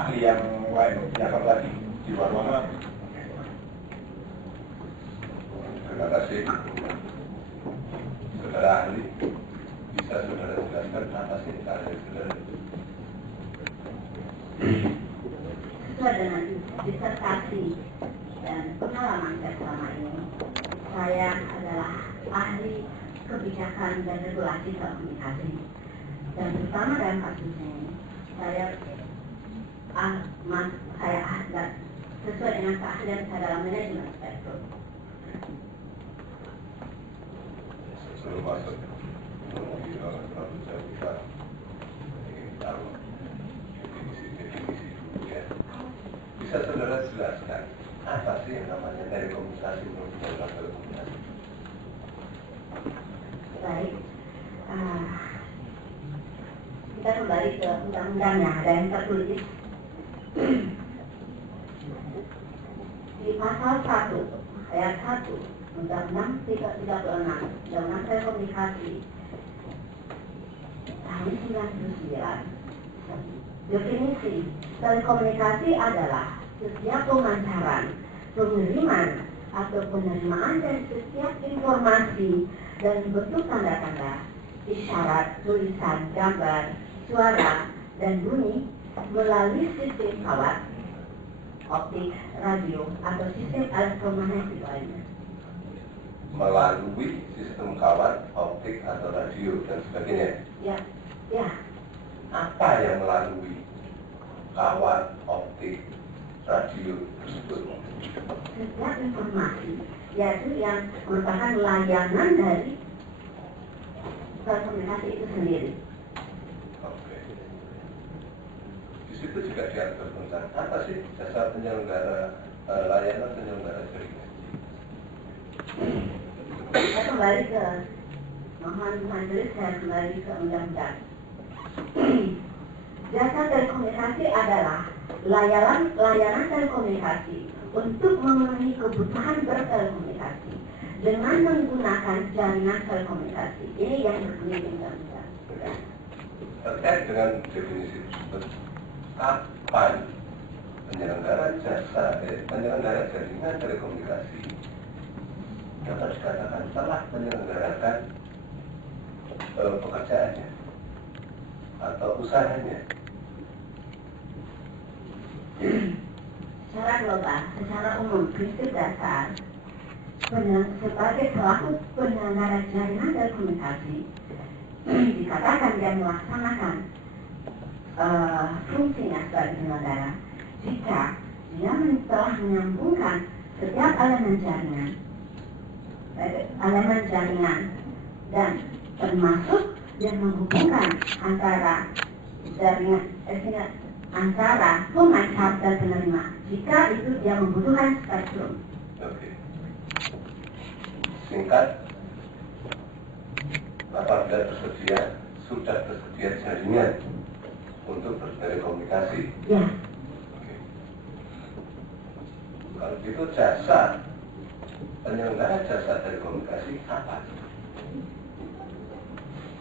ahli yang lain yang lagi di luar ruangan. Terima kasih. Saudara ahli, bisa saudara jelaskan apa sih keahlian saudara? Sesuai dengan disertasi dan pengalaman saya selama ini, saya adalah ahli kebijakan dan regulasi telekomunikasi. Dan terutama dalam kasus ini, saya sesuai dengan keahlian saya dalam manajemen spektrum. Sebelum masuk kita ingin tahu definisi dulu ya. Bisa saudara jelaskan apa sih yang namanya telekomunikasi menurut undang-undang telekomunikasi? Baik, kita kembali ke undang-undangnya, ada yang tertulis di pasal 1 ayat 1 Undang-Undang 336 Undang-Undang Telekomunikasi tahun 99. Definisi telekomunikasi adalah setiap pemancaran, pengiriman atau penerimaan dari setiap informasi dalam bentuk tanda-tanda, isyarat, tulisan, gambar, suara, dan bunyi melalui sistem kawat, optik, radio, atau sistem elektromagnetik lainnya. Melalui sistem kawat, optik, atau radio, dan sebagainya. Ya. Apa yang melalui kawat, optik, radio tersebut? Setiap informasi, yaitu yang merupakan layanan dari telekomunikasi itu sendiri. Oke. Di situ juga diatur tentang apa sih jasa penyelenggara layanan penyelenggara jaringan. Saya kembali ke mohon majelis, saya kembali ke undang-undang. Jasa telekomunikasi adalah layanan telekomunikasi untuk memenuhi kebutuhan bertelekomunikasi dengan menggunakan jaringan telekomunikasi. Ini yang berbunyi di undang-undang. Terkait dengan definisi tersebut, kapan penyelenggara jaringan telekomunikasi dapat dikatakan telah menyelenggarakan pekerjaannya atau usahanya? Secara global, secara umum, prinsip dasar sebagai pelaku penyelenggara jaringan telekomunikasi dikatakan dia melaksanakan fungsinya sebagai penyelenggara jika dia telah menyambungkan setiap elemen jaringan dan termasuk yang menghubungkan antara jaringan antara pemancar dan penerima jika itu dia membutuhkan spektrum. Oke. Singkat, apabila sudah tersedia jaringan untuk bertelekomunikasi. Ya. Oke. Kalau itu jasa penyelenggara jasa telekomunikasi apa?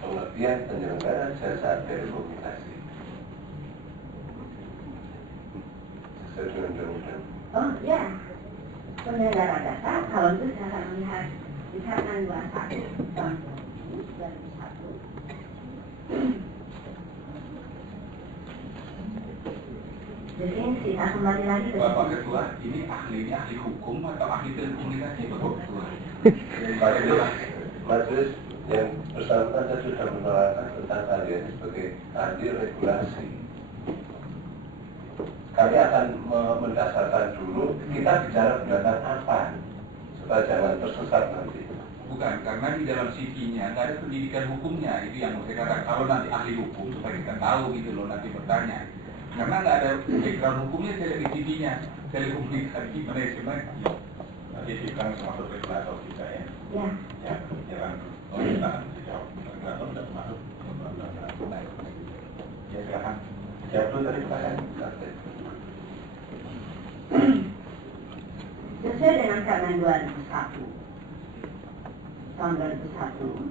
Pengertian penyelenggara jasa telekomunikasi sesuai dengan undang-undang. Oh ya, penyelenggara jasa kalau itu saya akan melihat misalkan 21 tahun 2001. Definisi, kembali lagi ke Bapak Ketua, ini ahlinya ahli hukum atau ahli telekomunikasi Bapak Ketua? Majelis yang bersangkutan saya sudah menerangkan tentang kalian sebagai ahli regulasi. Kami akan mendasarkan dulu kita bicara berdasarkan apa supaya jangan tersesat nanti. Bukan, karena di dalam CV-nya nggak ada pendidikan hukumnya, itu yang mau saya katakan. Kalau nanti ahli hukum supaya kita tahu gitu loh nanti bertanya. Karena nggak ada background hukumnya saya lihat di CV-nya, telekomunikasi manajemen. Nanti kita termasuk regulator kita ya. Ya. Ya, jangan kita dijawab. Regulator tidak termasuk. Ya silakan. Jawab dulu tadi pertanyaan. Sesuai dengan Permen 2001 tahun 2001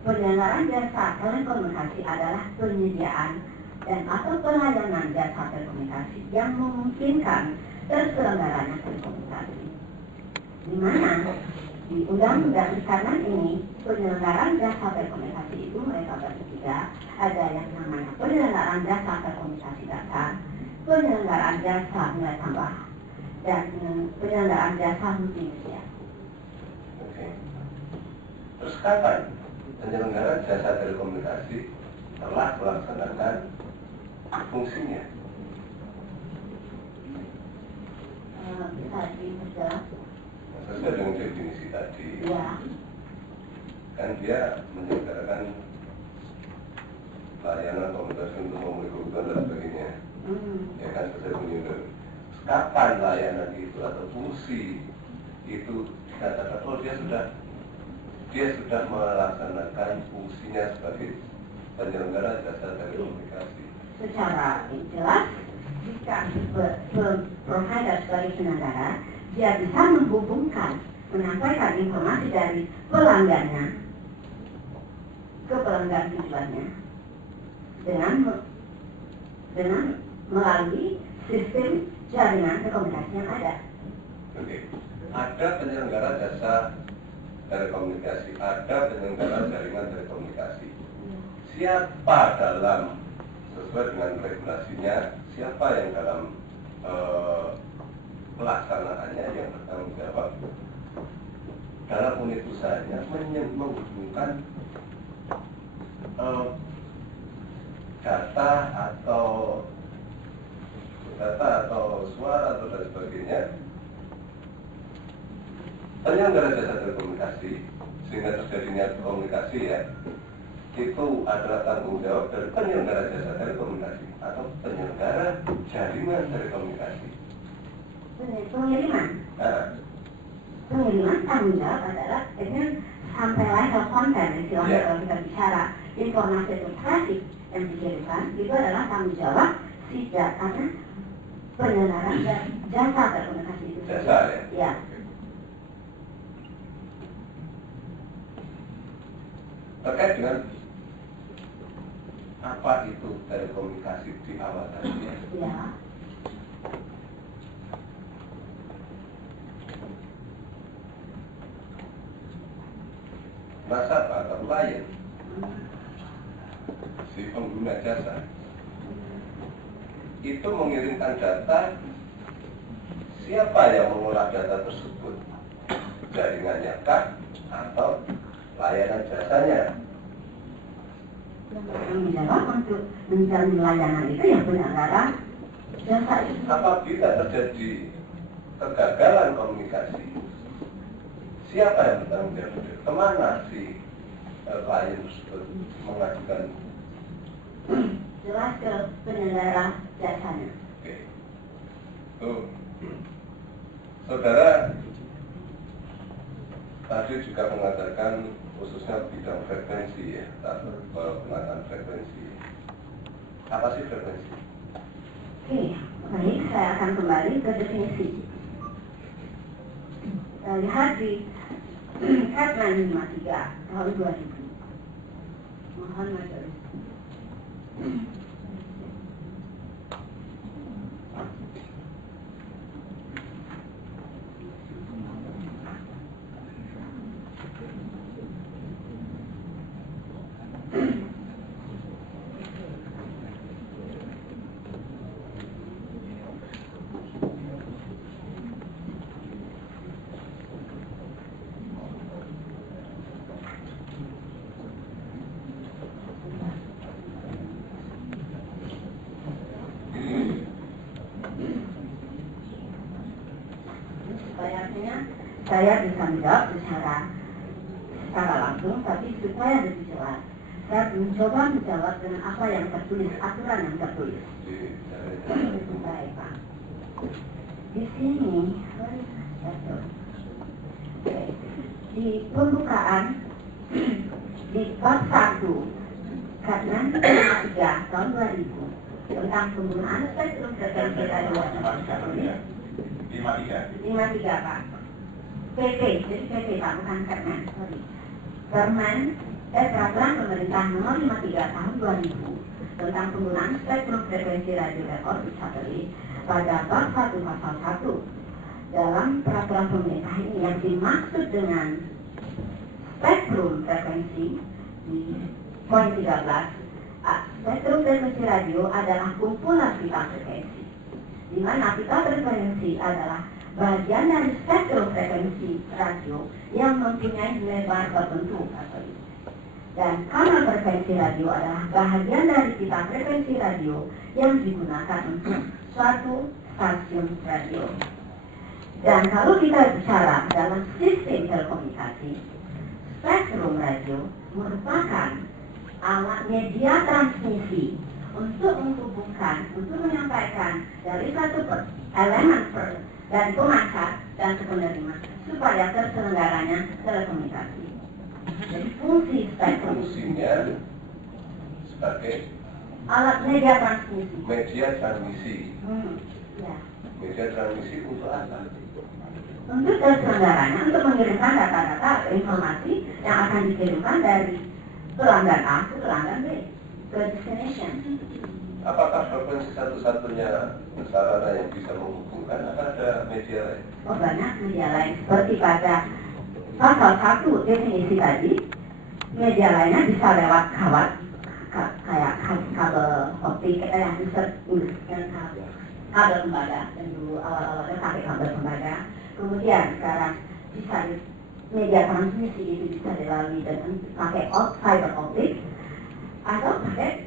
Penyelenggaraan jasa telekomunikasi adalah penyediaan dan atau pelayanan jasa telekomunikasi yang memungkinkan terselenggaranya telekomunikasi. Di mana di undang-undang karena ini penyelenggaraan jasa telekomunikasi itu mereka bagi tiga, ada yang namanya penyelenggaraan jasa telekomunikasi dasar, penyelenggaraan jasa nilai tambah, dan penyelenggaraan jasa multimedia. Oke. Terus kapan penyelenggara jasa telekomunikasi telah melaksanakan fungsinya? Bisa diperjelas? Sesuai dengan definisi tadi, Ya. kan dia menyelenggarakan layanan komunikasi untuk memenuhi kebutuhan dan sebagainya. Ya kan, sesuai dengan kapan layanan itu atau fungsi itu dikatakan oh dia sudah melaksanakan fungsinya sebagai penyelenggara jasa telekomunikasi. Secara jelas, jika provider sebagai penyelenggara, dia bisa menghubungkan, menyampaikan informasi dari pelanggannya ke pelanggan tujuannya dengan melalui sistem jaringan telekomunikasi yang ada. Oke. Ada penyelenggara jasa telekomunikasi, ada penyelenggara jaringan telekomunikasi. Siapa dalam sesuai dengan regulasinya, siapa yang dalam pelaksanaannya yang bertanggung jawab dalam unit usahanya menghubungkan data atau suara atau dan sebagainya. Penyelenggara jasa telekomunikasi sehingga terjadinya komunikasi ya, itu adalah tanggung jawab dari penyelenggara jasa telekomunikasi atau penyelenggara jaringan telekomunikasi. Pengiriman. Pengiriman tanggung jawab adalah ini sampai level konten, istilahnya kalau kita bicara informasi atau traffic yang dikirimkan itu adalah tanggung jawab si karena penyelenggara jasa telekomunikasi itu. Jasa ya. Ya. Terkait dengan apa itu telekomunikasi di awal tadi ya? Ya. Nasabah atau klien, si pengguna jasa itu mengirimkan data. Siapa yang mengolah data tersebut? Jaringannya kah atau layanan jasanya? Yang bertanggung jawab untuk menjalani layanan itu yang penyelenggara jasa itu. Apabila terjadi kegagalan komunikasi, siapa yang bertanggung jawab? Kemana si klien tersebut mengajukan? Jelas ke penyelenggara jasanya. Oke. Tuh. Saudara tadi juga mengatakan khususnya bidang frekuensi ya, penataan frekuensi. Apa sih frekuensi? Oke, baik, saya akan kembali ke definisi. Kita lihat di Kepmen 53 tahun 2000. Mohon majelis. Saya bisa menjawab secara langsung, tapi supaya lebih jelas, saya mencoba menjawab dengan apa yang tertulis, aturan yang tertulis. Baik, Pak. Di sini, di pembukaan di bab 1 Kepmen 53 tahun 2000 tentang penggunaan spektrum frekuensi radio 53 Pak. PP, jadi PP Pak, bukan Kepmen, sorry. Permen Peraturan Pemerintah Nomor 53 Tahun 2000 tentang penggunaan spektrum frekuensi radio dan orbit satelit pada bab 1 pasal 1. Dalam peraturan pemerintah ini yang dimaksud dengan spektrum frekuensi di poin 13, spektrum frekuensi radio adalah kumpulan pita frekuensi, di mana pita frekuensi adalah bagian dari spektrum frekuensi radio yang mempunyai lebar tertentu. Dan kanal frekuensi radio adalah bahagian dari pita frekuensi radio yang digunakan untuk suatu stasiun radio. Dan kalau kita bicara dalam sistem telekomunikasi, spektrum radio merupakan alat media transmisi untuk menghubungkan, untuk menyampaikan dari satu elemen dari pemancar dan ke penerima supaya terselenggaranya telekomunikasi. Jadi fungsi spektrum Fungsinya sebagai alat media transmisi. media transmisi. Ya. Media transmisi untuk apa? Untuk terselenggaranya, untuk mengirimkan data-data atau informasi yang akan dikirimkan dari pelanggan A ke pelanggan B, ke destination. Apakah frekuensi satu-satunya sarana yang bisa menghubungkan atau ada media lain? Oh, banyak media lain, seperti pada pasal 1 definisi tadi, media lainnya bisa lewat kawat, kayak kabel optik, yang bisa kabel tembaga, dan dulu awal-awalnya pakai kabel tembaga. Kemudian sekarang bisa media transmisi itu bisa dilalui dengan pakai fiber optik atau pakai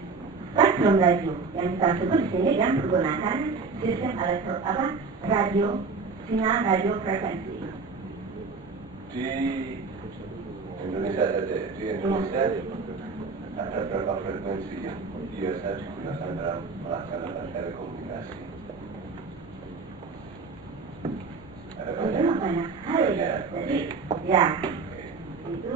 spektrum radio yang kita sebut di sini yang menggunakan sistem radio, sinyal radio frekuensi. Di Indonesia saja, di Indonesia ada berapa frekuensi yang biasa digunakan dalam melaksanakan telekomunikasi? Ada banyak. Banyak sekali. Jadi ya itu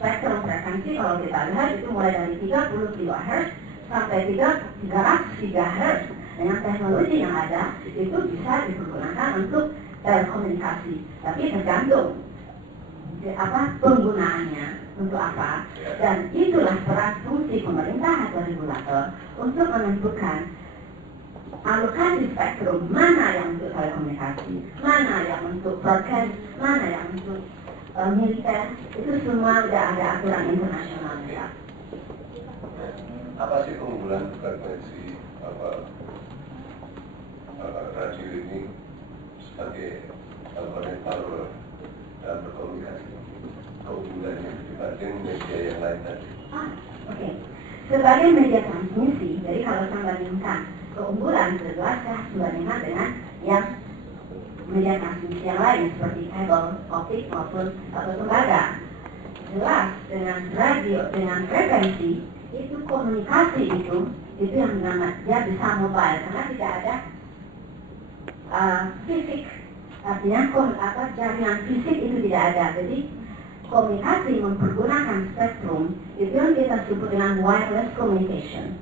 spektrum frekuensi kalau kita lihat itu mulai dari 30 kHz sampai 300 GHz. Dengan teknologi yang ada itu bisa digunakan untuk telekomunikasi, tapi tergantung penggunaannya untuk apa, dan itulah peran fungsi pemerintah atau regulator untuk menentukan alokasi spektrum mana yang untuk telekomunikasi, mana yang untuk broadcast, mana yang untuk militer. Itu semua sudah ada aturan internasional ya. Apa sih keunggulan frekuensi radio ini sebagai konektor dalam berkomunikasi? Keunggulannya dibanding media yang lain tadi. Oke. Sebagai media transmisi, jadi kalau saya bandingkan keunggulan jelas dibandingkan dengan yang media transmisi yang lain seperti kabel optik maupun kabel tembaga. Jelas dengan radio, dengan frekuensi itu komunikasi itu yang dia bisa mobile karena tidak ada fisik, artinya jaringan fisik itu tidak ada. Jadi komunikasi mempergunakan spektrum itu yang kita sebut dengan wireless communication.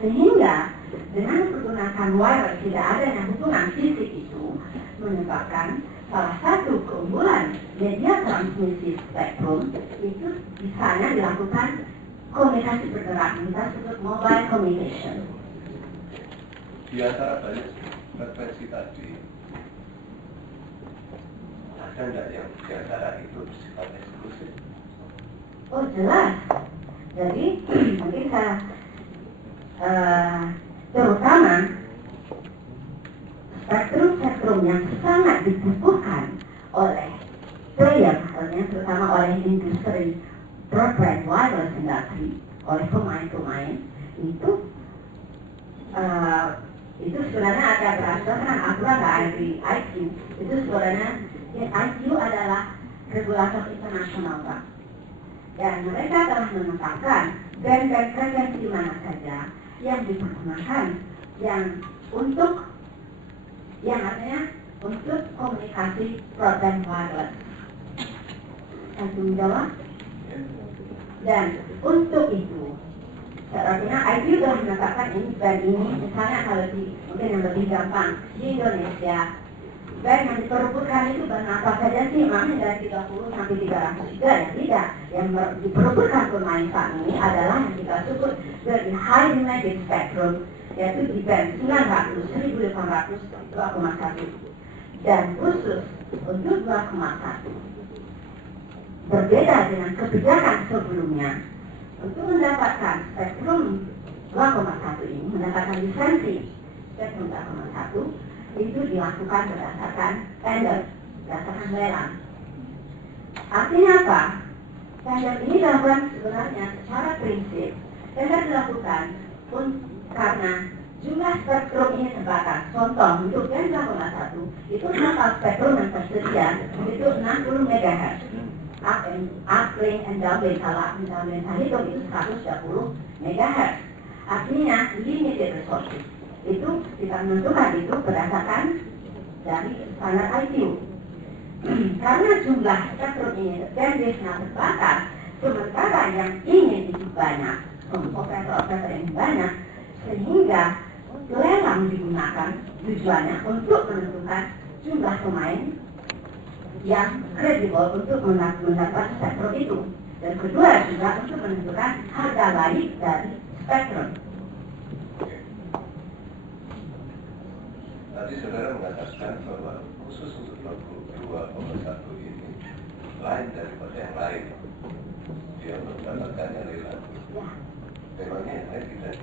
Sehingga dengan menggunakan wireless tidak adanya hubungan fisik itu menyebabkan salah satu keunggulan media transmisi spektrum itu bisanya dilakukan komunikasi bergerak, kita sebut mobile communication. Di antara banyak frekuensi tadi, ada nggak yang di antara itu bersifat eksklusif? Oh jelas. Jadi mungkin saya terutama spektrum yang sangat dibutuhkan oleh player, terutama oleh industri broadband wireless industry, oleh pemain-pemain itu sebenarnya ada berdasarkan aturan IQ. Itu sebenarnya IQ adalah regulator internasional, Pak. Dan mereka telah menetapkan band-band frekuensi mana saja yang dipergunakan yang artinya untuk komunikasi broadband wireless. Langsung jawab. Dan untuk itu, artinya IQ telah menetapkan ini band ini, misalnya kalau mungkin yang lebih gampang di Indonesia, band yang diperebutkan itu band apa saja sih? Memangnya dari 30 sampai 300 juga ya? Tidak. yang diperebutkan pemain saat ini adalah yang kita sebut the high demanded spectrum, yaitu di band 900, 1800, 2,1, dan khusus untuk 2,1. Berbeda dengan kebijakan sebelumnya, untuk mendapatkan spektrum 2,1 ini, mendapatkan lisensi spektrum 2,1, itu dilakukan berdasarkan tender, berdasarkan lelang. Artinya apa? Tender ini dilakukan sebenarnya secara prinsip. Tender dilakukan karena jumlah spektrum ini terbatas. Contoh, untuk band 2,1 itu total spektrum yang tersedia itu 60 MHz. Uplink and downlink, kalau downlink saya hitung itu 120 MHz. Artinya limited resources. Itu kita menentukan itu berdasarkan dari standar ITU. Karena jumlah spektrum ini bandwidth-nya terbatas, sementara yang ingin itu banyak, operator-operator yang banyak, sehingga lelang digunakan tujuannya untuk menentukan jumlah pemain yang kredibel untuk mendapat spektrum itu. Dan kedua juga untuk menentukan harga baik dari spektrum. Tadi saudara mengatakan bahwa khusus untuk 22,1 ini lain daripada yang lain. Dia mendapatkannya lelang. Memangnya yang lain tidak.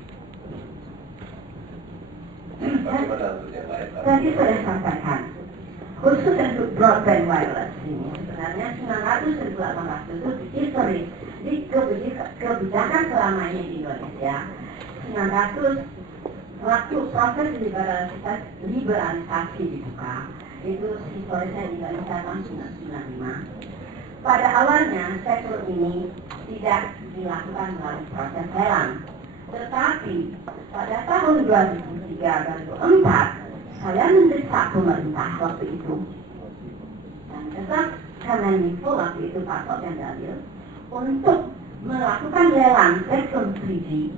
Bagaimana untuk yang lain? Tadi saya sampaikan, khusus untuk broadband wireless ini sebenarnya 900 1800 itu historis di kebijakan selama ini di Indonesia. 900 waktu proses liberalisasi dibuka, itu historisnya di Indonesia tahun 1995. Pada awalnya spektrum ini tidak dilakukan melalui proses lelang, tetapi pada tahun 2003-2004 saya mendesak pemerintah waktu itu dan desak Kemeninfo waktu itu Pak Sofian Jalil untuk melakukan lelang spektrum 3G,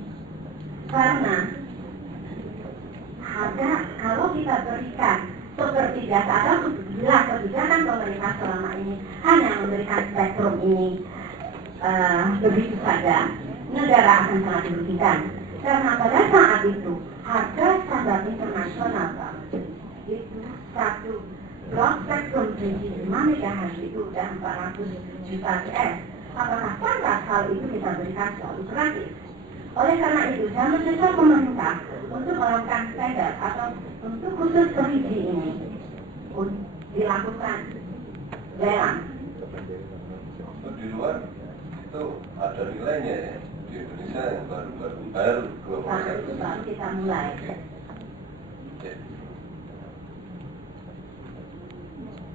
karena harga kalau kita berikan seperti biasa, ada kebijakan pemerintah selama ini hanya memberikan spektrum ini begitu saja, negara akan sangat dirugikan. Karena pada saat itu harga standar internasional itu satu blok spektrum 5 MHz itu sudah 400 juta CS. Apakah pantas hal itu kita berikan selalu gratis? Oleh karena itu saya mendesak pemerintah untuk melakukan tender atau untuk khusus 3G ini dilakukan lelang. Di luar itu ada nilainya ya. Di Indonesia yang baru 2,1. Baru kita mulai. Ya.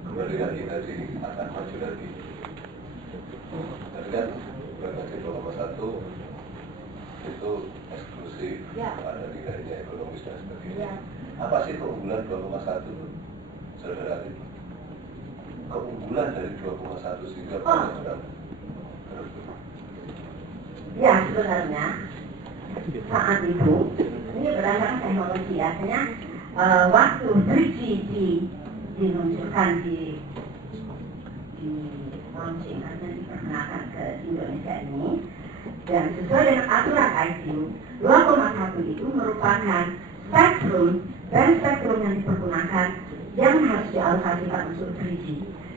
Kembali lagi tadi akan maju lagi. Tadi kan frekuensi 2,1 itu eksklusif, ya, ada nilainya ekonomis dan sebagainya. Ya. Apa sih keunggulan 2,1 itu, saudara? Keunggulan dari 2,1 sehingga banyak orang berebut. Ya, sebenarnya saat itu ini berdasarkan teknologi, artinya waktu 3G diluncurkan di launching, artinya diperkenalkan ke Indonesia ini, dan sesuai dengan aturan ITU 2,1 itu merupakan spektrum dan spektrum yang dipergunakan yang harus dialokasikan untuk 3G.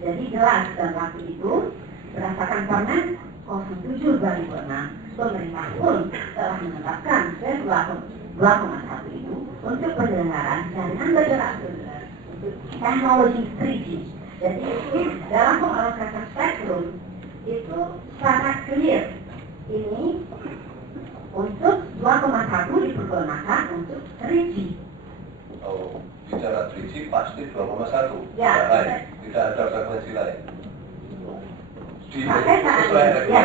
Jadi jelas dan waktu itu berdasarkan Permen 07/2006 pemerintah pun telah menetapkan band 2,1 itu untuk penyelenggaraan jaringan bergerak untuk teknologi 3G. Jadi dalam pengalokasian spektrum itu sangat clear. Ini untuk 2,1 dipergunakan untuk 3G. Oh, bicara 3G pasti 2,1. Ya, tidak ada frekuensi lain. Sampai saat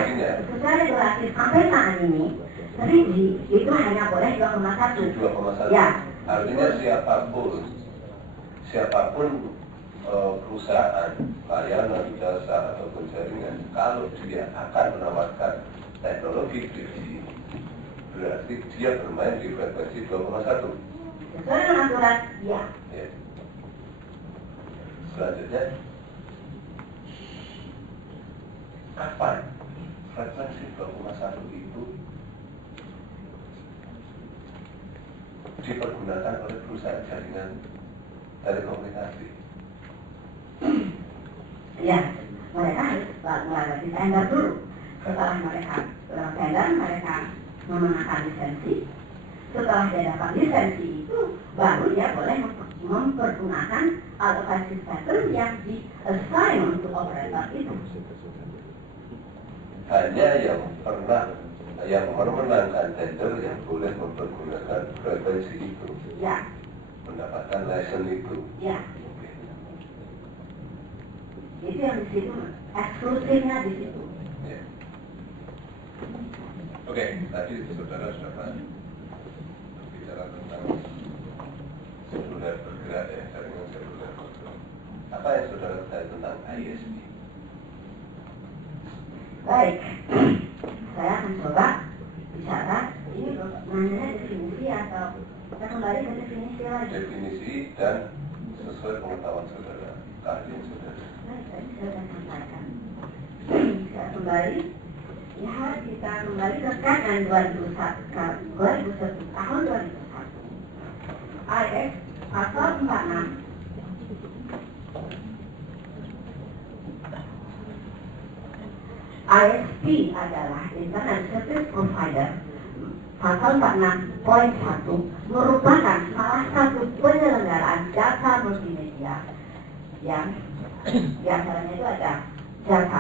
ini, sesuai regulasi sampai saat ini 3G itu hanya boleh 2,1. 2,1. Ya. Artinya siapapun perusahaan layanan jasa ataupun jaringan, kalau dia akan menawarkan teknologi 3G, berarti dia bermain di frekuensi 2,1. Sesuai dengan aturan, ya. Ya. Selanjutnya, kapan frekuensi 2,1 itu dipergunakan oleh perusahaan jaringan telekomunikasi. Ya, mereka harus melewati tender dulu. Setelah mereka tender, mereka memenangkan lisensi. Setelah dia dapat lisensi itu, baru dia boleh mempergunakan alokasi spektrum yang di-assign untuk operator itu. Hanya yang memenangkan tender yang boleh mempergunakan frekuensi itu. Ya. Mendapatkan license itu. Ya. Itu yang di situ, eksklusifnya di situ. Ya. Oke, tadi saudara sudah bicara tentang seluler bergerak ya, jaringan seluler bergerak. Apa yang saudara ketahui tentang ISP? Baik, saya akan coba bicara. Ini nanya definisi atau kita kembali ke definisi lagi? Definisi dan sesuai pengetahuan saudara, keahlian saudara. Baik, tadi saya sudah sampaikan. Saya kembali. Ya, kita kembali ke KN 2001, tahun 2001. IS pasal 46. ISP adalah Internet Service Provider. Pasal 46.1 merupakan salah satu penyelenggaraan jasa multimedia yang biasanya itu ada jasa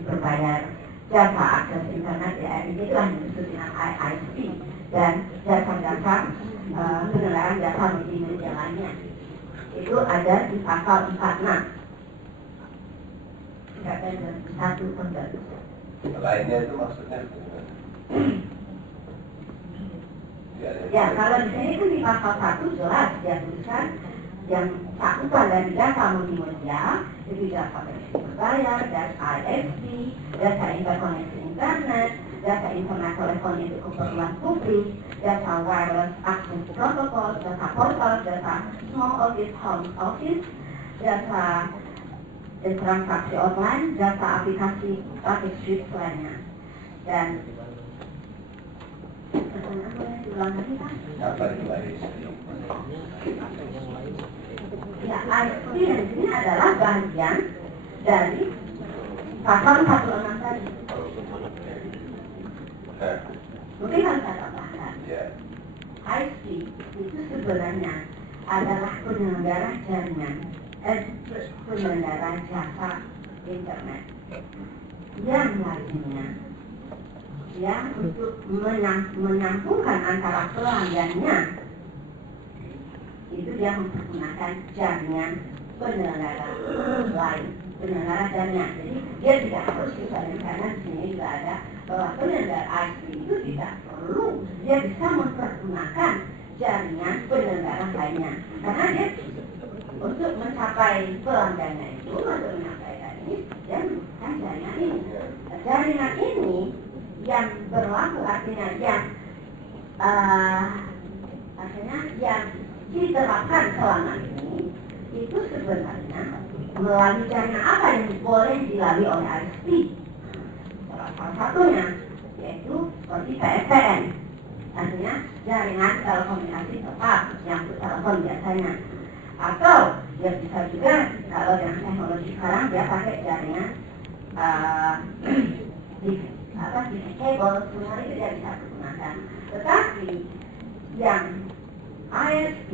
berbayar, jasa akses internet, ya itulah yang disebut dengan ISP, dan jasa-jasa penyelenggaraan jasa multimedia lainnya. Itu ada di pasal 46. Satu penggal. Lainnya itu maksudnya gimana? Ya, kalau di sini kan di pasal 1 jelas dia tuliskan yang cakupan dari jasa multimedia itu jasa koneksi berbayar, jasa ISP, jasa interkoneksi internet, jasa internet teleponi untuk keperluan publik, jasa wireless access protocol, jasa portal, jasa small office, home office, jasa transaksi online, jasa aplikasi traffic switch lainnya. Dan pertanyaan boleh diulang lagi, Pak? Apa itu ISP? Ya, ISP yang ini adalah bagian dari pasal 46 tadi. Mungkin harus saya tambahkan. ISP itu sebenarnya adalah penyelenggara jaringan, penyelenggara jasa internet yang lainnya yang untuk menyambungkan antara pelanggannya itu dia mempergunakan jaringan penyelenggara lain, penyelenggara jaringan. Jadi dia tidak harus misalnya, karena di sini juga ada bahwa penyelenggara ISP itu tidak perlu dia bisa mempergunakan jaringan penyelenggara lainnya, karena dia untuk mencapai pelanggannya itu, untuk menyampaikan ini, dia menggunakan jaringan ini. Jaringan ini yang berlaku artinya yang diterapkan selama ini itu sebenarnya melalui jaringan apa yang boleh dilalui oleh ISP. Salah satunya yaitu seperti PSTN, artinya jaringan telekomunikasi tetap yang telepon biasanya. Atau dia bisa juga kalau dengan teknologi sekarang dia pakai jaringan TV kabel, semua itu dia bisa gunakan. Tetapi yang ISP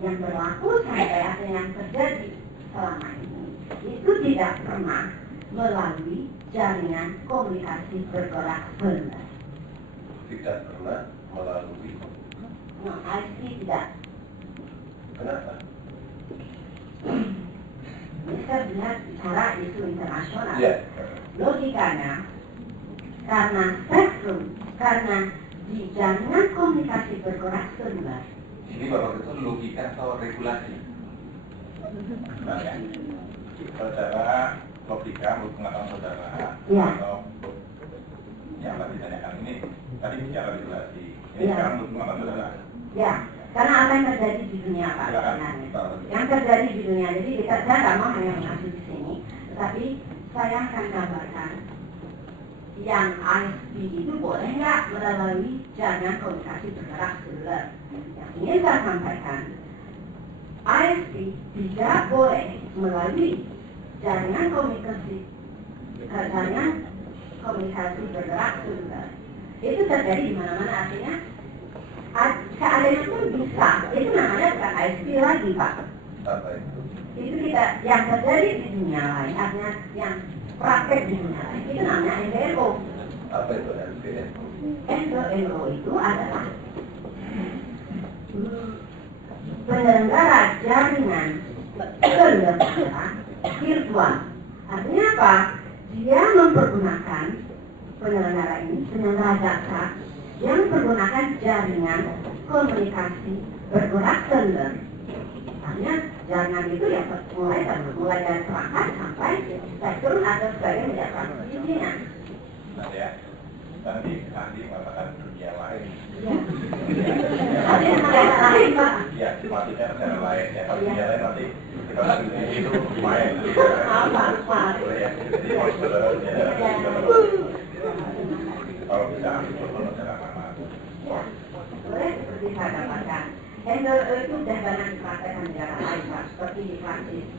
yang berlaku sampai akhirnya yang terjadi selama ini itu tidak pernah melalui jaringan komunikasi bergerak benar. Tidak pernah melalui. No, ISP tidak. Kenapa? Ini saya lihat bicara isu internasional. Ya. Logikanya, karena spektrum, karena di jaringan komunikasi bergerak seluler. Ini Bapak Ketua logika atau regulasi? Nah, ya. Saudara logika menurut pengetahuan saudara Ya. atau yang tadi ditanyakan ini tadi bicara regulasi. Ini Ya. sekarang menurut pengetahuan saudara. Ya, karena apa yang terjadi di dunia Pak sebenarnya? Yang terjadi di dunia, jadi saya nggak mau hanya mengacu di sini, Tetapi saya akan gambarkan yang ISP itu boleh nggak melalui jaringan komunikasi bergerak seluler. Yang ingin saya sampaikan, ISP tidak boleh melalui jaringan komunikasi bergerak seluler. Itu terjadi di mana-mana, artinya seandainya pun bisa, itu namanya bukan ISP lagi, Pak. Apa itu? Itu yang terjadi di dunia lain, artinya yang praktek di dunia lain, itu namanya MVNO. Apa itu MVNO? MVNO itu adalah penyelenggara jaringan seluler virtual. Artinya apa? Dia mempergunakan penyelenggara jasa yang menggunakan jaringan komunikasi bergerak seluler. Artinya jaringan itu ya mulai dari perangkat sampai spektrum atau sebagai media transmisinya. Nah ya, tadi ahli mengatakan dunia lain. Iya. Artinya negara lain, Pak. Iya, maksudnya negara lain ya. Kalau dunia lain nanti kita sendiri itu main. Maaf. Boleh ya. Jadi maksudnya kalau bisa ambil contoh negara mana? Ya, boleh seperti saya katakan. MVNO itu sudah banyak dipraktekkan negara lain, Pak, seperti di Prancis.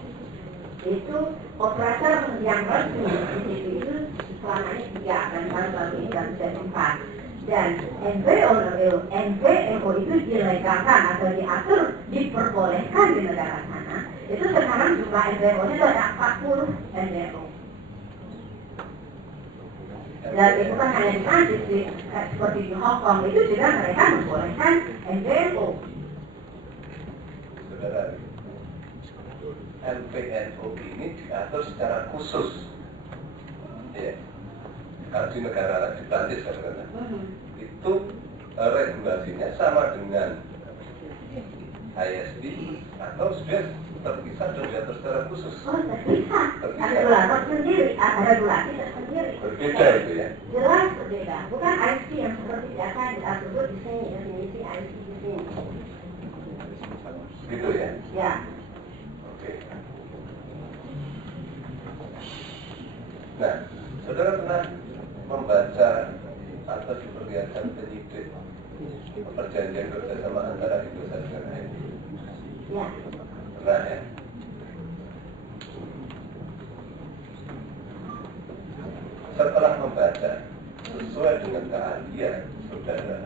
Itu operator yang resmi di situ itu selama ini 3 dan baru-baru ini baru jadi 4. Dan MVNO itu dilegalkan atau diatur, diperbolehkan di negara sana. Itu sekarang jumlah MVNO-nya itu ada 40 MVNO. Dan itu kan hanya di Prancis, seperti di Hong Kong itu juga mereka membolehkan MVNO. Saudara, MVNO ini diatur secara khusus. Ya. Kalau di negara di Prancis katakanlah, itu regulasinya sama dengan ISP atau sudah terpisah dan diatur secara khusus. Oh, terpisah. Ada regulator sendiri, ada regulasi tersendiri. Berbeda itu ya? Jelas berbeda. Bukan ISP yang seperti biasa kita sebut di sini, definisi ISP di sini. Gitu ya? Ya. Oke. Nah, saudara pernah membaca atau diperlihatkan penyidik perjanjian kerjasama antara Indosat dengan AIB? Ya. Pernah ya? Setelah membaca, sesuai dengan keahlian saudara,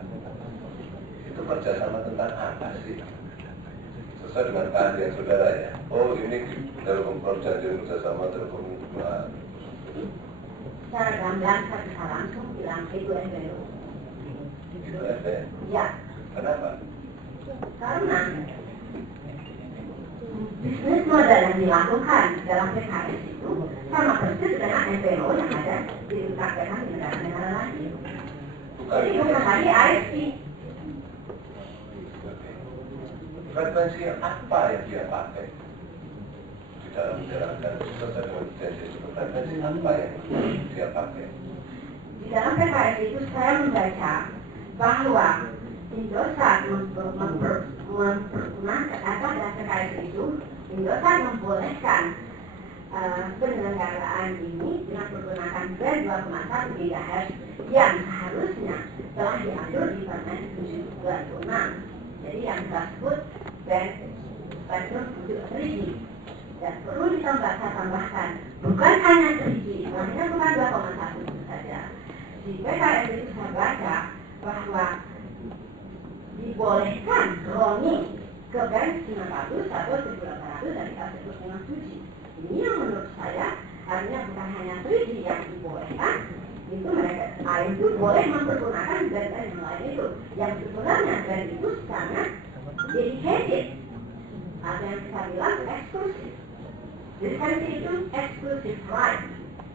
itu kerjasama tentang apa sih? Sesuai dengan keahlian saudara ya. Oh, ini dalam perjanjian kerjasama telekomunikasi. Secara gamblang saya bisa langsung bilang itu MVNO. Itu MVNO? Ya. Kenapa? Karena bisnis model yang dilakukan dalam PKS itu sama persis dengan MVNO yang ada dipraktekkan di negara-negara lain. Jadi bukan lagi ISP. Frekuensi apa yang dia pakai di dalam menjalankan sesuai dengan perjanjian itu? Frekuensi apa yang dia pakai? Di dalam PKS itu saya membaca bahwa Indosat mempergunakan atau dalam PKS itu Indosat membolehkan penyelenggaraan ini dengan menggunakan band 2,1 GHz yang seharusnya telah diatur di Permen 726. Jadi yang kita sebut band spektrum untuk 3G. Dan perlu saya tambahkan, bukan hanya 3G, artinya bukan 2,1 saja. Di PKS itu saya baca bahwa dibolehkan roaming ke band 900 atau 1800 dari kita 5G. Ini yang menurut saya artinya bukan hanya 3G yang dibolehkan, itu mereka itu boleh mempergunakan band-band yang lain itu, yang sebenarnya band itu sangat dedicated, ada yang kita bilang eksklusif. Lisensi itu exclusive right,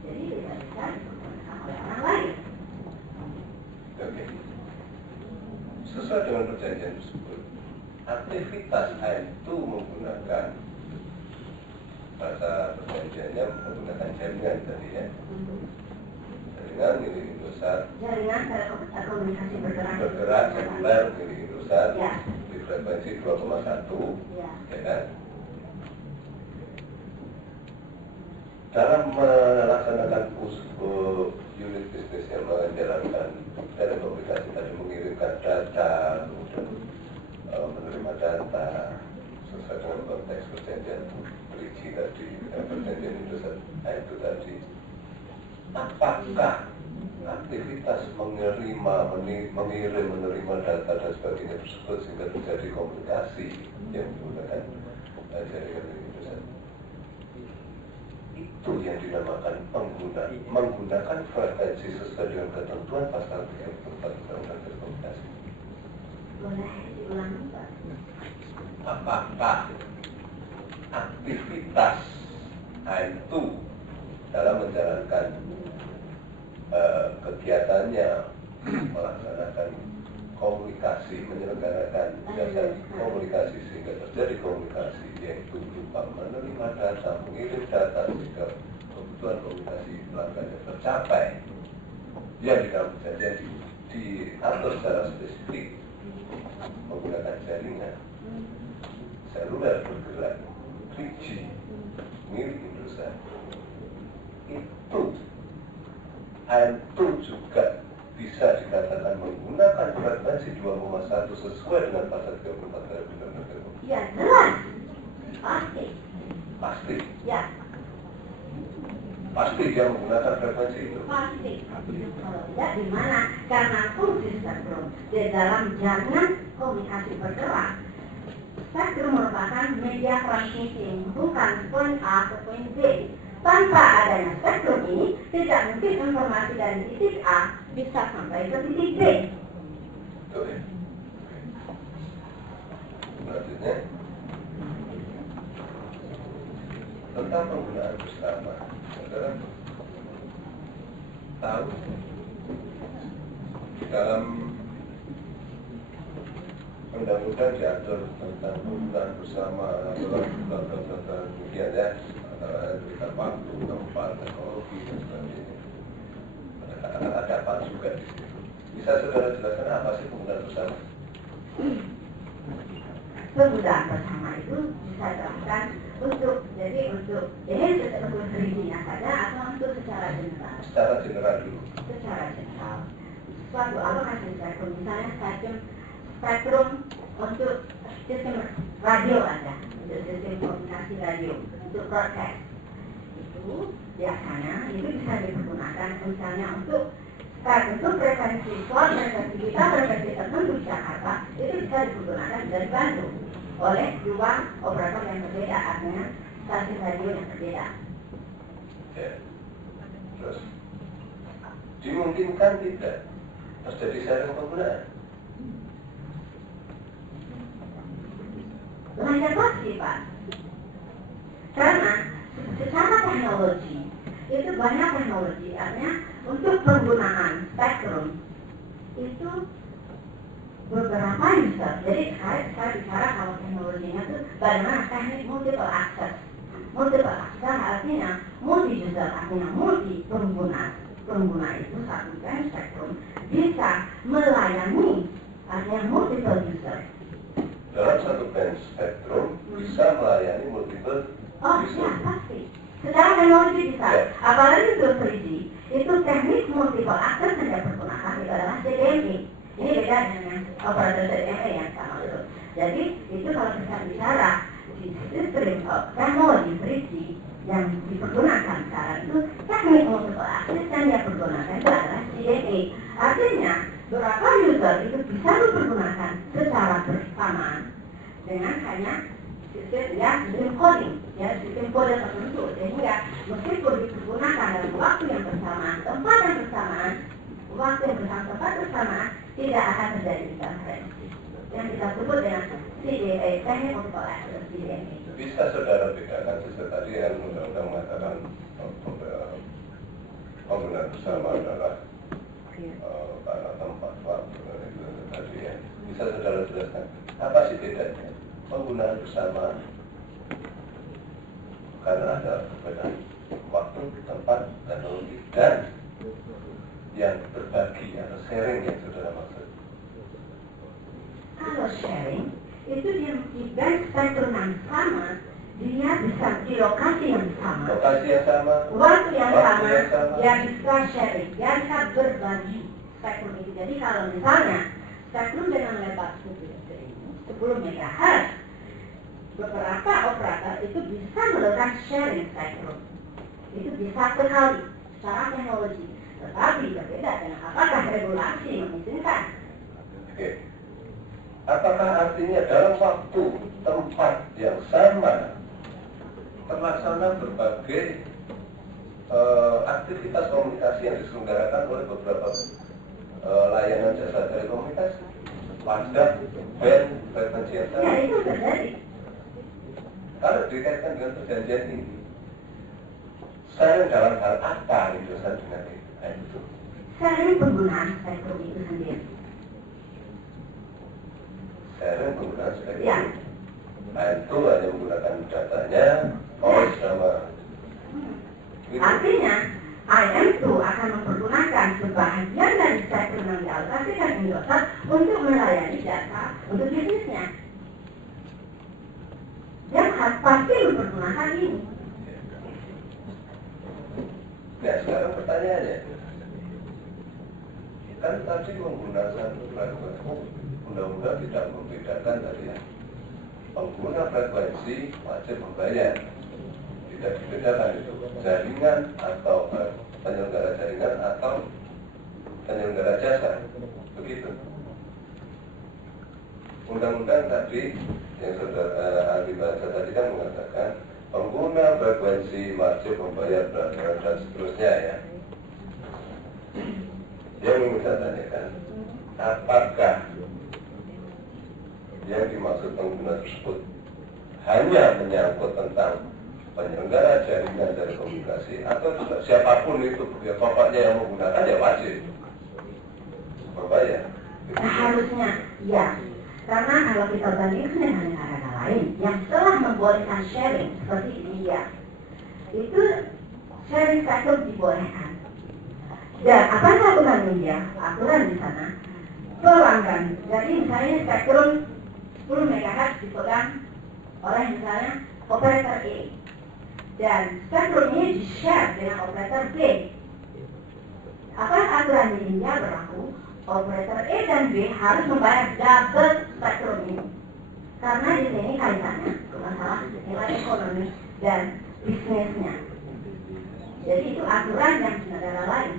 jadi tidak bisa dipergunakan oleh orang lain. Oke. Sesuai dengan perjanjian tersebut, aktivitas itu menggunakan bahasa perjanjiannya menggunakan jaringan tadi ya. Jaringan milik Indosat. Jaringan telekomunikasi Bergerak seluler milik Indosat. Ya. Di frekuensi 2,1. Ya. Ya kan? dalam melaksanakan unit bisnis yang menjalankan telekomunikasi tadi, mengirimkan data, kemudian menerima data sesuai dengan konteks perjanjian 3G tadi, perjanjian itu tadi, apakah aktivitas mengirim, menerima data dan sebagainya tersebut sehingga terjadi komunikasi yang menggunakan jaringan Indonesia, itu yang dinamakan menggunakan frekuensi sesuai dengan ketentuan pasal 34 Undang-Undang Telekomunikasi. Boleh diulangi, Pak? Apakah aktivitas itu dalam menjalankan kegiatannya, melaksanakan komunikasi, menyelenggarakan jasa komunikasi sehingga terjadi komunikasi, yaitu berupa menerima data, mengirim data sehingga kebutuhan komunikasi pelanggannya tercapai, yang di dalam perjanjian diatur secara spesifik menggunakan jaringan seluler bergerak 3G milik Indosat, itu juga bisa dikatakan menggunakan frekuensi 2,1 sesuai dengan pasal 34 dari Undang-Undang Telekomunikasi. Ya, jelas. Pasti. Pasti. Ya. Pasti dia menggunakan frekuensi itu. Pasti. Kalau tidak, di mana? Karena fungsi spektrum di dalam jaringan komunikasi bergerak. Spektrum merupakan media transmisi menghubungkan poin A ke poin B. Tanpa adanya spektrum ini, tidak mungkin informasi dari titik A bisa sampai ke titik B. Betul ya? Selanjutnya, tentang penggunaan bersama, saudara tahu di dalam undang-undang diatur tentang penggunaan bersama atau kemudian ya, antara berikan waktu, tempat, teknologi dan sebagainya. Ada kata-kata dapat juga di situ. Bisa saudara jelaskan apa sih penggunaan bersama? Penggunaan bersama itu bisa dilakukan untuk ini untuk perizinan saja atau untuk secara general? Secara general dulu. Secara general. Suatu alokasi spektrum, misalnya spektrum untuk sistem radio ada, untuk sistem komunikasi radio, untuk broadcast. Itu biasanya itu bisa digunakan misalnya untuk frekuensi slot, frekuensi kita, frekuensi tertentu di Jakarta, itu bisa digunakan dari Bandung oleh dua operator yang berbeda, artinya stasiun radio yang berbeda. Ya. Terus dimungkinkan tidak terjadi sharing penggunaan? Lanjut pasti, Pak. Karena secara teknologi itu banyak teknologi, artinya untuk penggunaan spektrum itu beberapa user. Jadi saya bicara kalau teknologinya itu bagaimana teknik multiple access. Multiple access artinya multi user, artinya multi pengguna itu satu band spektrum bisa melayani, artinya multiple user. Dalam satu band spektrum bisa melayani multiple user. Ya, pasti. Secara teknologi bisa. Apalagi untuk 3G, itu teknik multiple access yang dipergunakan itu adalah CDMA. Ini beda dengan operator CDMA yang sama itu. Jadi itu kalau kita bicara di sistem teknologi 3G yang dipergunakan sekarang itu teknik multiple access yang dipergunakan itu adalah CDMA. Artinya beberapa user itu bisa dipergunakan secara bersamaan dengan hanya sistem coding, sistem kode tertentu, sehingga meskipun dipergunakan dalam waktu yang bersamaan, tempat yang bersamaan, tempat bersamaan, tidak akan terjadi interferensi. Yang kita sebut dengan CDMA, teknik multiple access CDMA. Bisa saudara bedakan sesuai tadi yang undang-undang mengatakan penggunaan bersama adalah karena tempat, waktu dan itu tadi ya. Bisa saudara jelaskan apa sih bedanya penggunaan bersama karena ada perbedaan waktu, tempat, teknologi dan yang berbagi atau sharing yang saudara maksud? Kalau sharing itu di band spektrum yang sama Dia bisa di lokasi yang sama, lokasi yang sama, waktu yang sama, sama. dia bisa sharing, dia bisa berbagi spektrum itu. Jadi kalau misalnya spektrum dengan lebar 10 MHz, beberapa operator itu bisa melakukan sharing spektrum. Itu bisa sekali secara teknologi. Tetapi berbeda dengan apakah regulasi mengizinkan. Oke. Apakah artinya dalam waktu, tempat yang sama terlaksana berbagai aktivitas komunikasi yang diselenggarakan oleh beberapa layanan jasa telekomunikasi pada band frekuensi yang sama? Ya, itu terjadi. Kalau dikaitkan dengan perjanjian ini, sharing dalam hal apa urusan dengan itu? Sharing penggunaan spektrum itu sendiri. Sharing penggunaan spektrum. Ya. Nah, itu hanya menggunakan datanya, voice sama. Artinya, IM2 akan mempergunakan sebahagian dari spektrum yang dialokasikan Indosat untuk melayani jasa untuk bisnisnya. Dia pasti mempergunakan ini. Nah, sekarang pertanyaannya, kan tadi menggunakan frekuensi, undang-undang tidak membedakan tadi ya. Pengguna frekuensi wajib membayar, tidak dibedakan itu jaringan atau penyelenggara jaringan atau penyelenggara jasa, begitu. Undang-undang tadi yang saudara ahli bahasa tadi kan mengatakan pengguna frekuensi wajib membayar dan seterusnya ya. Yang ingin saya tanyakan, apakah yang dimaksud pengguna tersebut hanya menyangkut tentang penyelenggara jaringan telekomunikasi atau juga siapapun itu, ya pokoknya yang menggunakan ya wajib membayar? Harusnya, ya. Karena kalau kita bandingkan dengan negara lain yang telah membolehkan sharing seperti India, itu sharing spektrum dibolehkan. Dan apa yang dilakukan India? Aturan di sana pelanggan. Jadi misalnya spektrum 10 MHz dipegang oleh misalnya operator A, dan spektrum ini di-share dengan operator B. Apa aturan di India berlaku? Operator A dan B harus membayar double spektrum ini. Karena di sini kaitannya ke masalah nilai ekonomi dan bisnisnya. Jadi itu aturan yang di negara lain.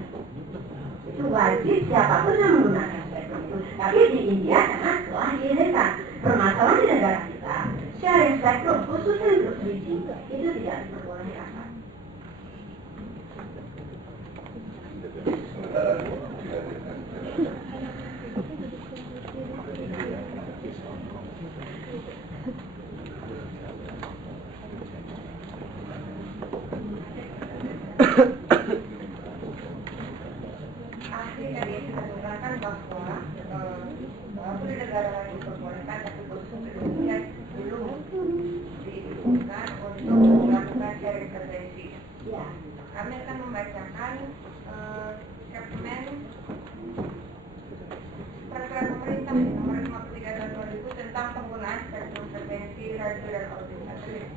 Itu wajib siapapun yang menggunakan spektrum itu. Tapi di India karena telah diizinkan. Permasalahan di negara kita, sharing spektrum khususnya untuk 3G itu tidak diperbolehkan. Sementara ahli tadi mengatakan bahwa walaupun di negara lain diperbolehkan, tapi khusus Indonesia belum diizinkan untuk melakukan sharing frekuensi. Ya. Kami akan membacakan Permen Peraturan Pemerintah Nomor 53 Tahun 2000 tentang penggunaan spektrum frekuensi radio dan audio satelit.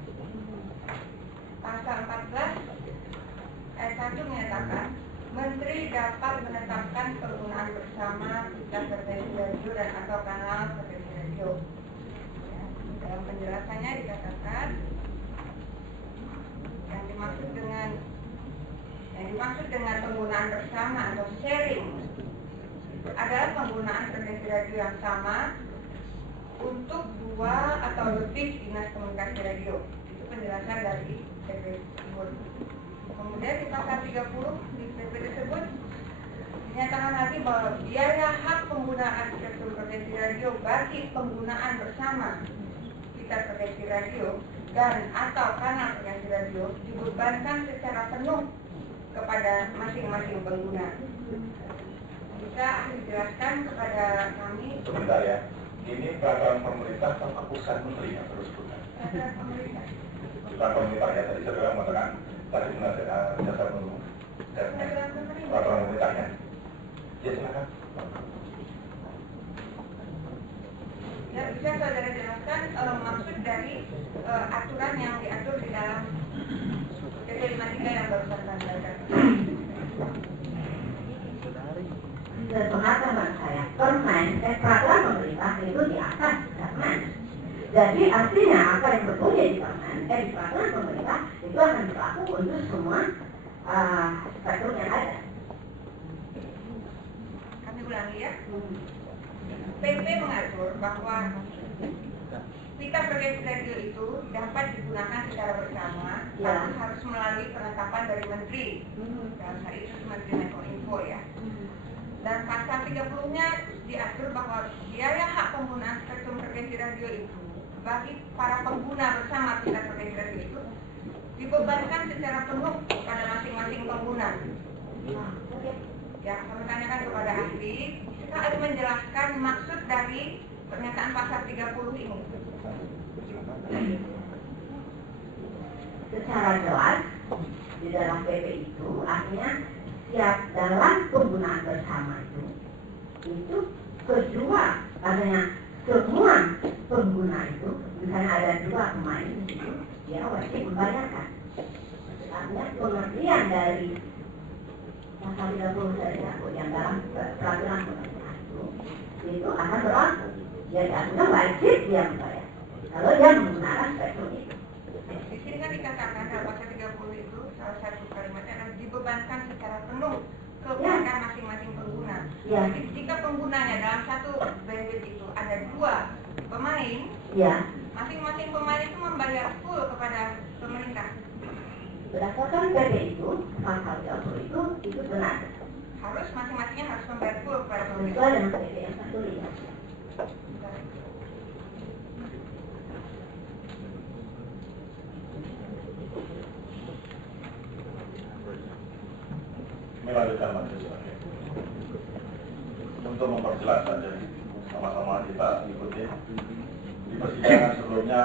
Pasal 14 ayat 1 menyatakan Menteri dapat menetapkan penggunaan bersama pita frekuensi radio dan atau kanal frekuensi radio. Ya, dalam penjelasannya dikatakan yang dimaksud dengan penggunaan bersama atau sharing adalah penggunaan frekuensi radio yang sama untuk 2 atau lebih dinas komunikasi radio. Itu penjelasan dari PP tersebut. Kemudian di pasal 30 di PP tersebut dinyatakan lagi bahwa biaya hak penggunaan spektrum frekuensi radio bagi penggunaan bersama pita frekuensi radio dan atau kanal frekuensi radio dibebankan secara penuh kepada masing-masing pengguna. Bisa dijelaskan kepada kami? Sebentar ya, ini peraturan pemerintah atau keputusan menteri yang terus bukan? Peraturan pemerintah. Bukan pemerintah ya, tadi saudara mengatakan tadi jasa umum dan peraturan pemerintahnya. Ya silakan. Ya, bisa saudara jelaskan maksud dari aturan yang diatur di dalam PP 53 yang barusan saya bacakan? Sepengetahuan saya, peraturan pemerintah itu di atas permen. Jadi artinya apa yang berbunyi di permen, di peraturan pemerintah itu akan berlaku untuk semua spektrum yang ada. Kami ulangi ya. PP mengatur bahwa pita frekuensi radio itu dapat digunakan secara bersama, tapi harus melalui penetapan dari menteri. Dalam hal itu Menteri Menkominfo ya. Dan pasal 30-nya diatur bahwa biaya hak penggunaan spektrum frekuensi radio itu bagi para pengguna bersama pita frekuensi radio itu dibebankan secara penuh pada masing-masing pengguna. Ya, kami tanyakan kepada ahli, bisakah ahli menjelaskan maksud dari pernyataan pasal 30 ini? Secara jelas di dalam PP itu artinya siap dalam penggunaan bersama itu kedua adanya semua pengguna itu, misalnya ada dua pemain itu, dia wajib membayarkan. Artinya pengertian dari pasal 30 dari aku yang dalam peraturan pemerintah itu akan berlaku. Jadi artinya wajib dia membayar kalau dia menggunakan spektrum itu. Di sini kan dikatakan dalam pasal 30 itu salah satu kalimatnya adalah dibebankan secara penuh kepada masing-masing pengguna. Jadi jika penggunanya dalam satu bandwidth itu ada dua pemain, masing-masing pemain itu membayar full kepada pemerintah. Berdasarkan PP itu, pasal 30 itu benar. Harus masing-masingnya harus membayar full kepada pemerintah. Sesuai dengan PP yang tertulis. Melanjutkan majelis. Untuk memperjelas saja, sama-sama kita ikuti. Di persidangan sebelumnya,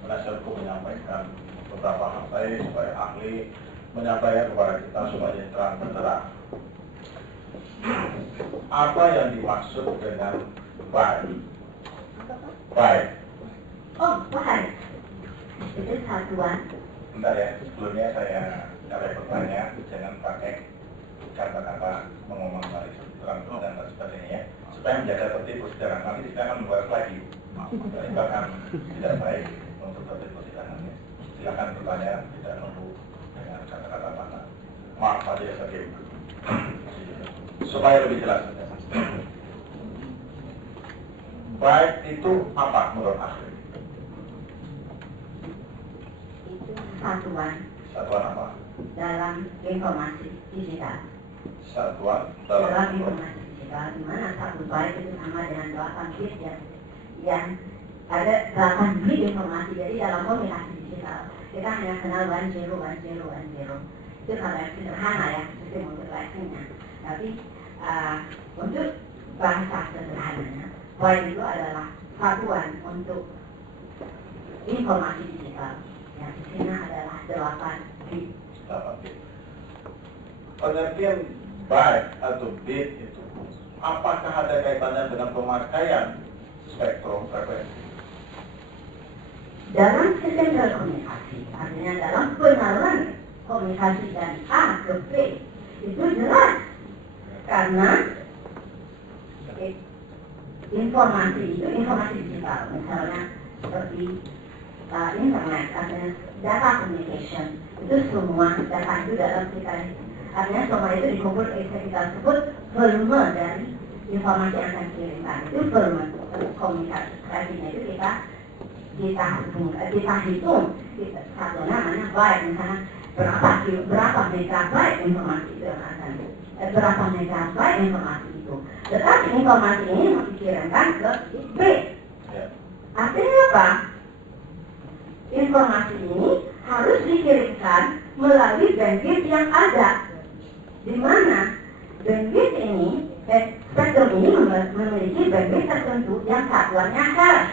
penasihat hukum menyampaikan beberapa hal supaya ahli menyampaikan kepada kita supaya terang benderang. Apa yang dimaksud dengan baik? Baik. Oh, baik. Itu satuan. Bentar ya, sebelumnya saya bertanya, jangan pakai kata-kata mengomong balik terang dan sebagainya ya, supaya menjaga tertib persidangan. Nanti kita akan membahas lagi, itu akan tidak baik untuk tertib persidangannya. Silakan bertanya, tidak perlu dengan kata-kata mana. Maaf saja sakit, supaya lebih jelas. Baik itu apa menurut ahli? Itu satuan. Satuan apa? Dalam informasi digital. Satuan dalam informasi digital, di mana satu byte itu sama dengan 8 bit yang ada 8 bit informasi. Jadi dalam komunikasi digital kita hanya kenal 10, 10, 10. Itu kalau yang sederhana ya, sistem multiplexingnya. Tapi untuk bahasa sederhananya, byte itu adalah satuan untuk informasi digital. Yang di sini adalah 8 bit. Pengertian byte atau bit itu, apakah ada kaitannya dengan pemakaian spektrum frekuensi? Dalam sistem telekomunikasi, artinya dalam penyaluran komunikasi dari A ke B, itu jelas karena informasi itu informasi digital, misalnya seperti internet, artinya data communication, itu semua data itu dalam kita, artinya semua itu dikumpul kita sebut volume dari informasi yang akan dikirimkan. Itu volume komunikasinya itu kita hitung satu namanya byte, misalnya berapa megabyte informasi itu yang akan berapa megabyte informasi itu. Tetapi informasi ini mau dikirimkan ke B. Artinya apa? Informasi ini harus dikirimkan melalui bandwidth yang ada, di mana bandwidth ini, spektrum ini memiliki bandwidth tertentu yang satuannya hertz.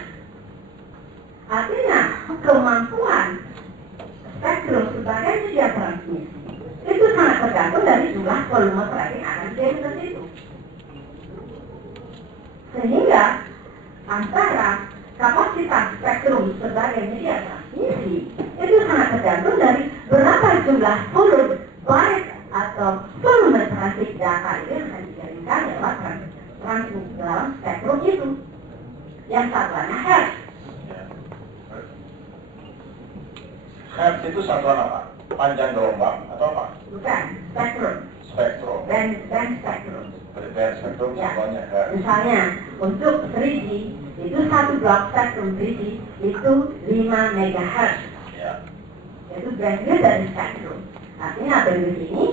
Artinya kemampuan spektrum sebagai media transmisi itu sangat tergantung dari jumlah volume traffic yang akan dikirim ke situ. Sehingga antara kapasitas spektrum sebagai media transmisi itu sangat tergantung dari berapa jumlah volume byte atau volume trafik data itu yang akan dikirimkan lewat transmisi dalam spektrum itu. Yang satuannya hertz. Hertz itu satuan apa? Panjang gelombang atau apa? Bukan, spektrum. Spektrum. Band spektrum. Band spektrum Ya. satuannya hertz. Misalnya untuk 3G itu satu blok spektrum 3G itu 5 MHz. Ya. Itu bandwidth dari spektrum. Artinya bandwidth ini,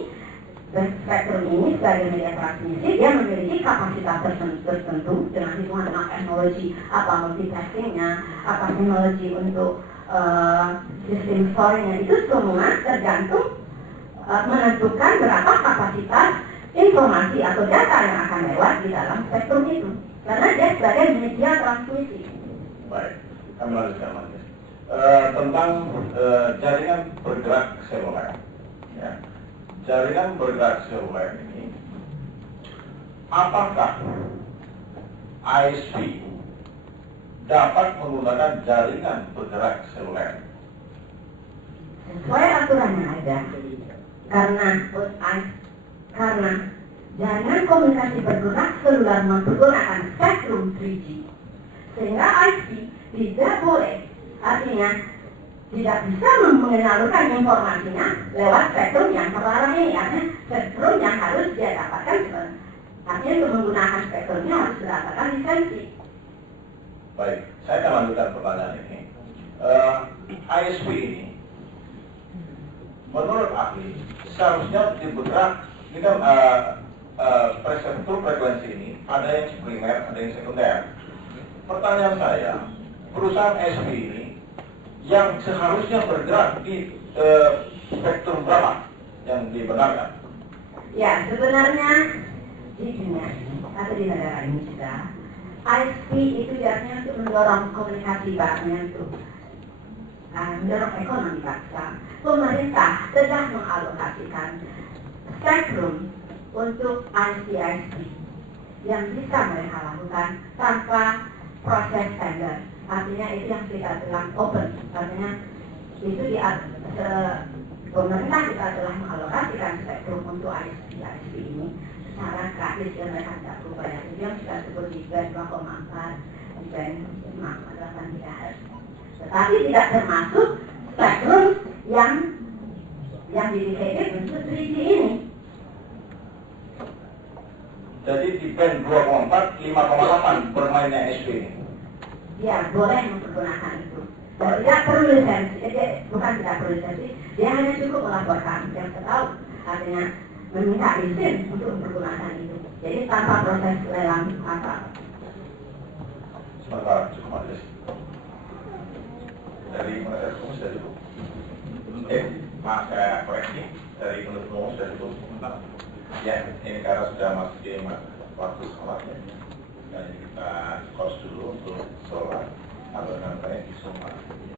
spektrum ini sebagai media transmisi dia memiliki kapasitas tertentu dengan hitungan teknologi apa multiplexingnya, apa teknologi untuk sistem storenya, itu semua tergantung menentukan berapa kapasitas informasi atau data yang akan lewat di dalam spektrum itu, karena dia sebagai media transmisi. Baik, kami lanjutkan lagi. Tentang jaringan bergerak seluler. Ya. Jaringan bergerak seluler ini, apakah ISP dapat menggunakan jaringan bergerak seluler? Sesuai aturan yang ada, karena jaringan komunikasi bergerak seluler menggunakan spektrum 3G, sehingga ISP tidak boleh, artinya tidak bisa menyalurkan informasinya lewat spektrum yang terlarang ini, artinya spektrum yang harus dia dapatkan, artinya untuk menggunakan spektrumnya harus berdasarkan lisensi. Baik, saya akan lanjutkan pertanyaan ini. ISP ini, menurut ahli, seharusnya bergerak. Ini kan frekuensi ini ada yang primer, ada yang sekunder. Pertanyaan saya, perusahaan ISP ini yang seharusnya bergerak di spektrum berapa yang dibenarkan? Ya, sebenarnya di dunia ini atau di negara ini juga ISP itu biasanya untuk mendorong komunikasi barangnya, untuk mendorong ekonomi bangsa. Pemerintah telah mengalokasikan spektrum untuk ISP yang bisa mereka lakukan tanpa proses tender. Artinya itu yang kita bilang open. Artinya itu pemerintah kita telah mengalokasikan spektrum untuk ISP ini secara gratis, yang mereka tidak perlu bayar. Itu yang kita sebut di band 2,4, di band 5,8 GHz. Tetapi tidak termasuk spektrum yang dedicated untuk 3G ini. Jadi di band 2,4, 5,8 bermainnya ISP ini. Ya, boleh mempergunakan itu. Dan tidak perlu lisensi, bukan tidak perlu lisensi, dia hanya cukup melaporkan yang tahu, artinya meminta izin untuk mempergunakan itu. Jadi tanpa proses lelang apa. Sebentar, cukup Majelis. Dari penuntut umum sudah cukup. Maaf, saya koreksi. Dari penuntut umum sudah cukup. Ya, ini karena sudah masuk di waktu sholatnya. Dan kita kos dulu untuk sholat. Kalau nanti semua.